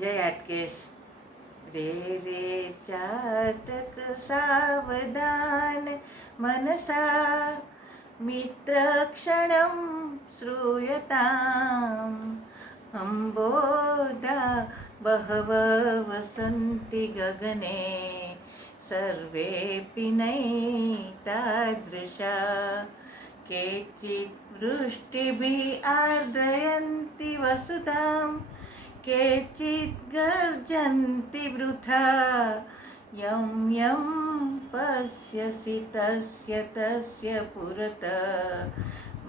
જય હાટકેશ. રે રે ચાતક સાવધાન મનસા મિત્ર ક્ષણમ શ્રૂયતામ અંબોધા બહવ વસંતિ ગગને સર્વેપી નૈતાદૃશા કેચિત વૃષ્ટિભિ આર્દ્રયન્તિ વસુધામ કેચિત ગર્જન્તિ વૃથા યમ યમ પશ્યસि તસ્ય તસ્ય પુરત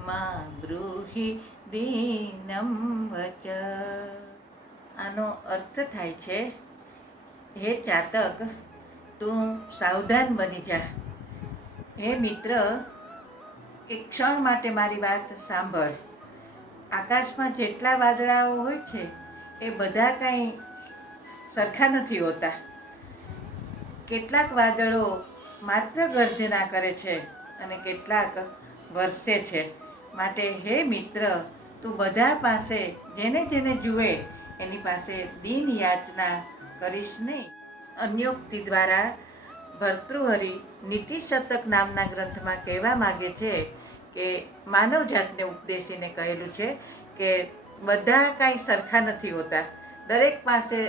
મા બ્રૂહિ દીનમ વચ. આનો અર્થ થાય છે, હે ચાતક, તું સાવધાન બની જા. હે મિત્ર, એક ક્ષણ માટે મારી વાત સાંભળ. આકાશમાં જેટલા વાદળાઓ હોય છે એ બધા કંઈ સરખા નથી હોતા. કેટલાક વાદળો માત્ર ગર્જના કરે છે અને કેટલાક વરસે છે. માટે હે મિત્ર, તું બધા પાસે જેને જેને જુએ એની પાસે દીન યાચના કરીશ નહીં. અન્યોક્તિ દ્વારા ભર્તૃહરિ નીતિશતક નામના ગ્રંથમાં કહેવા માગે છે કે માનવજાતને ઉપદેશીને કહેલું છે કે બધા કાંઈ સરખા નથી હોતા. દરેક પાસે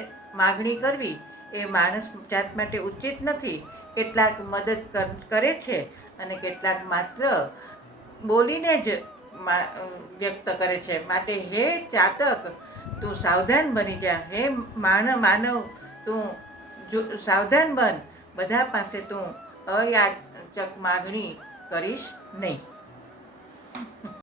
માગણી કરવી એ માણસ જાત માટે ઉચિત નથી. કેટલાક મદદ કરે છે અને કેટલાક માત્ર બોલીને જ વ્યક્ત કરે છે. માટે હે ચાતક, તું સાવધાન બની જા. હે માનવ, તું સાવધાન બન. બધા પાસે તું અયાચક માગણી કરીશ નહીં.